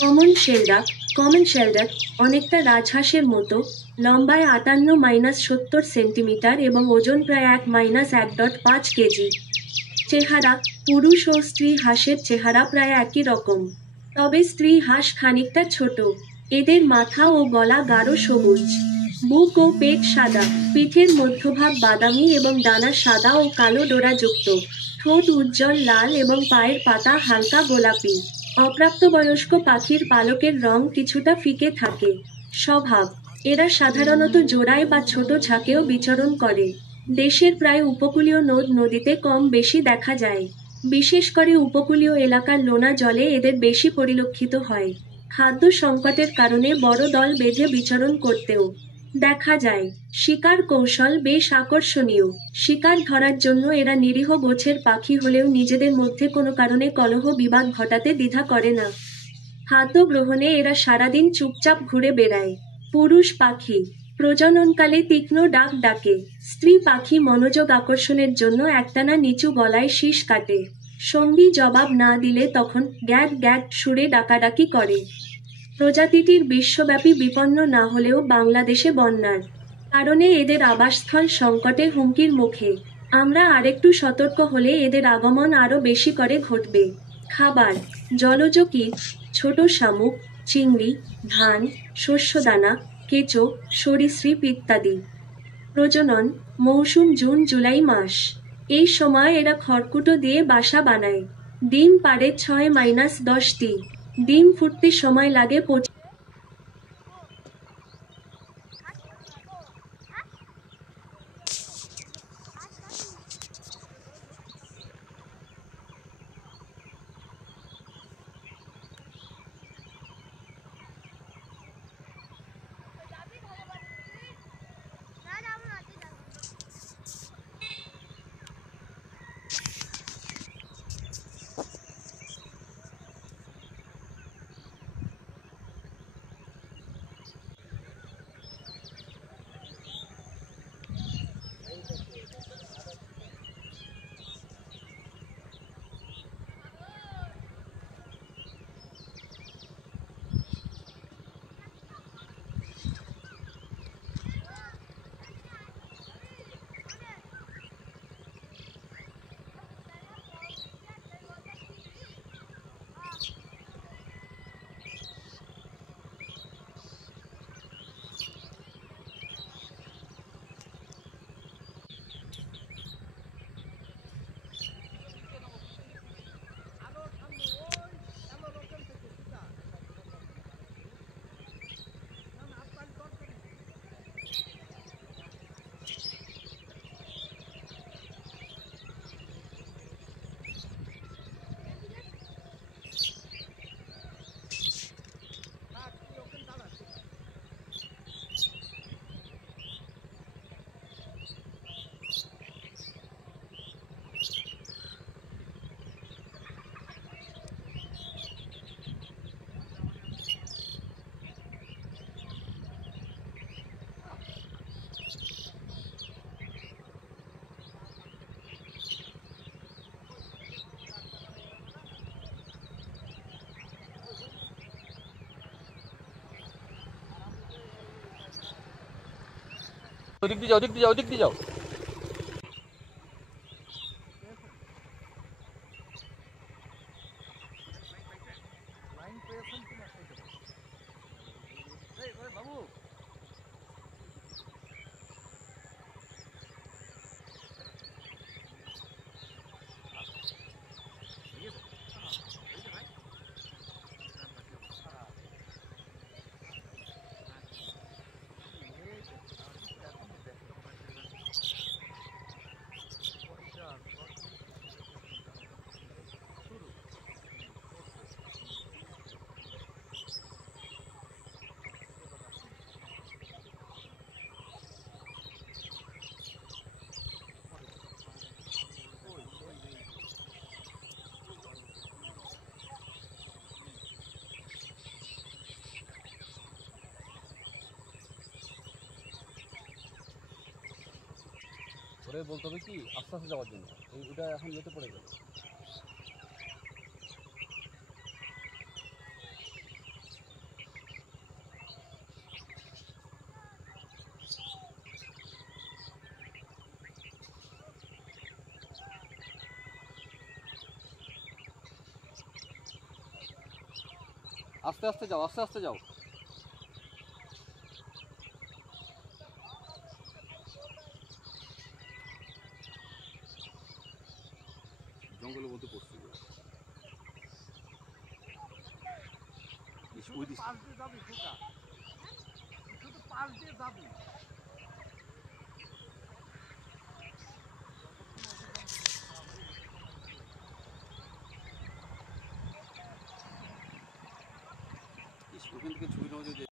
Common শেলডাক অনেকটা রাজহাঁসের মতো, লম্বায় 58-70 সেন্টিমিটার এবং ওজন প্রায় 1-1.5 কেজি। চেহারা: পুরুষ ও স্ত্রী হাঁসের চেহারা প্রায় একই রকম, তবে স্ত্রী হাঁস খানিকটা ছোট। এদের মাথা ও গলা গাঢ় সবুজ। বুক ও পেট সাদা, পিঠের মধ্যভাগ বাদামি এবং ডানা সাদা ও কালো ডোরাযুক্ত। ঠোঁট উজ্জ্বল লাল এবং পায়ের পাতা হালকা গোলাপি। অপ্রাপ্তবয়স্ক পাখির পালকের রং কিছুটা ফিকে থাকে। স্বভাব: এরা সাধারণত জোড়ায় বা ছোট ঝাঁকেও বিচরণ করে। দেশের প্রায় উপকূলীয় নদ-নদীতে কম বেশি দেখা যায়। বিশেষ করে উপকূলীয় এলাকার লোনা জলে এদের বেশি পরিলক্ষিত হয়। খাদ্য সংকটের কারণে বড় দল বেঁধে বিচরণ করতেও দেখা যায়। শিকার কৌশল বেশ আকর্ষণীয়। শিকার ধরার জন্য এরা নিরীহ গোছের পাখি হলেও নিজেদের মধ্যে কোনো কারণে কলহ বিবাদ ঘটাতে দ্বিধা করে না। খাদ্য গ্রহণে এরা সারাদিন চুপচাপ ঘুরে বেড়ায়। পুরুষ পাখি প্রজননকালে তীক্ষ্ণ ডাক ডাকে। স্ত্রী পাখি মনোযোগ আকর্ষণের জন্য একটানা নিচু গলায় শীষ কাটে। সঙ্গী জবাব না দিলে তখন গ্যাগ গ্যাগ সুরে ডাকাডাকি করে। প্রজাতিটির বিশ্বব্যাপী বিপন্ন না হলেও বাংলাদেশে বন্যার কারণে এদের আবাসস্থল সংকটে হুমকির মুখে। আমরা আরেকটু সতর্ক হলে এদের আগমন আরও বেশি করে ঘটবে। খাবার: জলজ কীট, ছোট শামুক, চিংড়ি, ধান, শস্যদানা, কেঁচো, সরীসৃপ ইত্যাদি। প্রজনন: মৌসুম জুন জুলাই মাস। এই সময় এরা খড়কুটো দিয়ে বাসা বানায়। ডিম পাড়ে 6-10টি। ডিম ফুটতে সময় লাগে 25। ওদিক দিয়ে যাও, ওদিক দিয়ে যাও, ওদিক দিয়ে যাও। ওরে বলতে হবে কি আস্তে আস্তে যাওয়ার জন্য, ওটা এখন ইয়েতে পড়ে গেল। আস্তে আস্তে যাও, আস্তে আস্তে যাও। জঙ্গলের মধ্যে পড়ছি গো। শুধু পাশ দিয়ে যাবি খোকা, শুধু পাশ দিয়ে যাবি। ওখান থেকে ছবি নেওয়া যায়।